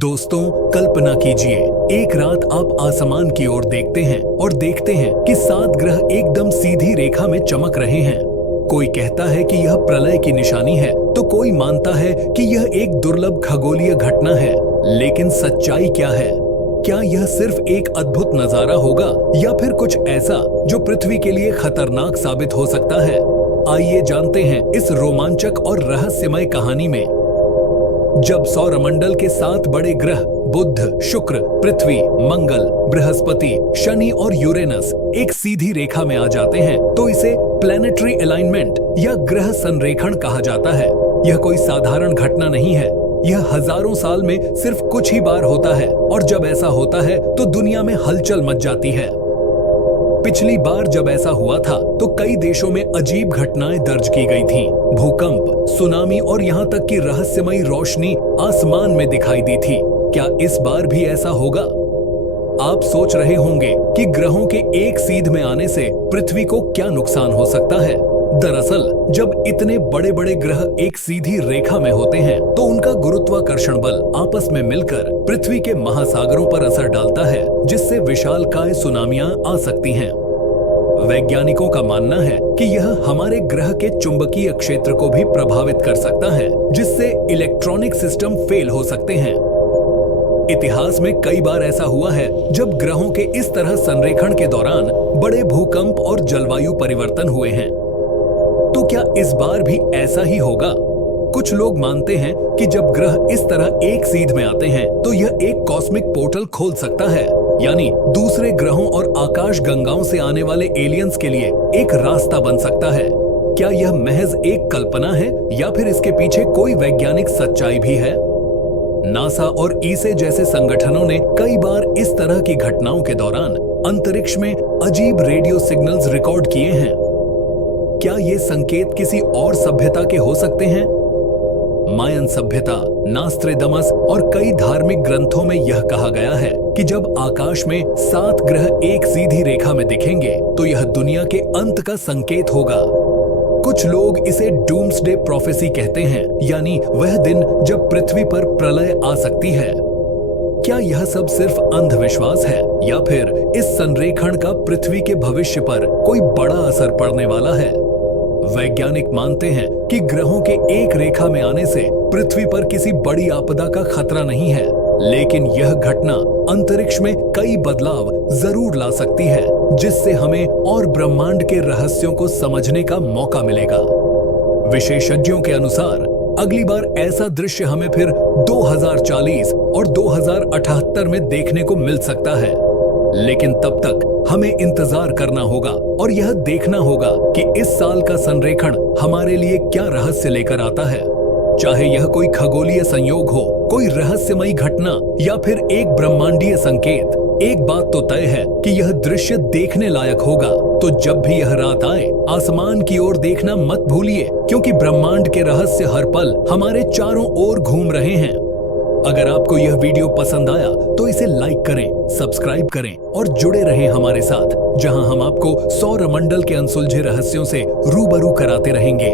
दोस्तों, कल्पना कीजिए, एक रात आप आसमान की ओर देखते हैं और देखते हैं कि 7 ग्रह एकदम सीधी रेखा में चमक रहे हैं। कोई कहता है कि यह प्रलय की निशानी है, तो कोई मानता है कि यह एक दुर्लभ खगोलीय घटना है। लेकिन सच्चाई क्या है? क्या यह सिर्फ एक अद्भुत नजारा होगा या फिर कुछ ऐसा जो पृथ्वी के लिए खतरनाक साबित हो सकता है? आइए जानते हैं इस रोमांचक और रहस्यमय कहानी में। जब सौरमंडल के 7 बड़े ग्रह बुध, शुक्र, पृथ्वी, मंगल, बृहस्पति, शनि और यूरेनस एक सीधी रेखा में आ जाते हैं तो इसे प्लैनेटरी अलाइनमेंट या ग्रह संरेखण कहा जाता है। यह कोई साधारण घटना नहीं है। यह हजारों साल में सिर्फ कुछ ही बार होता है और जब ऐसा होता है तो दुनिया में हलचल मच जाती है। पिछली बार जब ऐसा हुआ था तो कई देशों में अजीब घटनाएं दर्ज की गई थीं। भूकंप, सुनामी और यहाँ तक कि रहस्यमयी रोशनी आसमान में दिखाई दी थी। क्या इस बार भी ऐसा होगा? आप सोच रहे होंगे कि ग्रहों के एक सीध में आने से पृथ्वी को क्या नुकसान हो सकता है। दरअसल जब इतने बड़े बड़े ग्रह एक सीधी रेखा में होते हैं तो उनका गुरुत्वाकर्षण बल आपस में मिलकर पृथ्वी के महासागरों पर असर डालता है, जिससे विशालकाय सुनामियां आ सकती हैं। वैज्ञानिकों का मानना है कि यह हमारे ग्रह के चुंबकीय क्षेत्र को भी प्रभावित कर सकता है, जिससे इलेक्ट्रॉनिक सिस्टम फेल हो सकते हैं। इतिहास में कई बार ऐसा हुआ है जब ग्रहों के इस तरह संरेखण के दौरान बड़े भूकंप और जलवायु परिवर्तन हुए हैं। तो क्या इस बार भी ऐसा ही होगा? कुछ लोग मानते हैं कि जब ग्रह इस तरह एक सीध में आते हैं तो यह एक कॉस्मिक पोर्टल खोल सकता है, यानी दूसरे ग्रहों और आकाश गंगाओं से आने वाले एलियंस के लिए एक रास्ता बन सकता है। क्या यह महज एक कल्पना है या फिर इसके पीछे कोई वैज्ञानिक सच्चाई भी है? नासा और ईसे जैसे संगठनों ने कई बार इस तरह की घटनाओं के दौरान अंतरिक्ष में अजीब रेडियो सिग्नल्स रिकॉर्ड किए हैं। क्या ये संकेत किसी और सभ्यता के हो सकते हैं? मायन सभ्यता, नास्त्रेदमस और कई धार्मिक ग्रंथों में यह कहा गया है कि जब आकाश में 7 ग्रह एक सीधी रेखा में दिखेंगे तो यह दुनिया के अंत का संकेत होगा। कुछ लोग इसे डूम्सडे प्रोफेसी कहते हैं, यानी वह दिन जब पृथ्वी पर प्रलय आ सकती है। क्या यह सब सिर्फ अंधविश्वास है या फिर इस संरेखण का पृथ्वी के भविष्य पर कोई बड़ा असर पड़ने वाला है? वैज्ञानिक मानते हैं कि ग्रहों के एक रेखा में आने से पृथ्वी पर किसी बड़ी आपदा का खतरा नहीं है, लेकिन यह घटना अंतरिक्ष में कई बदलाव जरूर ला सकती है, जिससे हमें और ब्रह्मांड के रहस्यों को समझने का मौका मिलेगा। विशेषज्ञों के अनुसार अगली बार ऐसा दृश्य हमें फिर 2040 और 2078 में देखने को मिल सकता है। लेकिन तब तक हमें इंतजार करना होगा और यह देखना होगा कि इस साल का संरेखण हमारे लिए क्या रहस्य लेकर आता है। चाहे यह कोई खगोलीय संयोग हो, कोई रहस्यमयी घटना या फिर एक ब्रह्मांडीय संकेत, एक बात तो तय है कि यह दृश्य देखने लायक होगा। तो जब भी यह रात आए, आसमान की ओर देखना मत भूलिए, क्योंकि ब्रह्मांड के रहस्य हर पल हमारे चारों ओर घूम रहे हैं। अगर आपको यह वीडियो पसंद आया तो इसे लाइक करें, सब्सक्राइब करें और जुड़े रहें हमारे साथ, जहां हम आपको सौरमंडल के अनसुलझे रहस्यों से रूबरू कराते रहेंगे।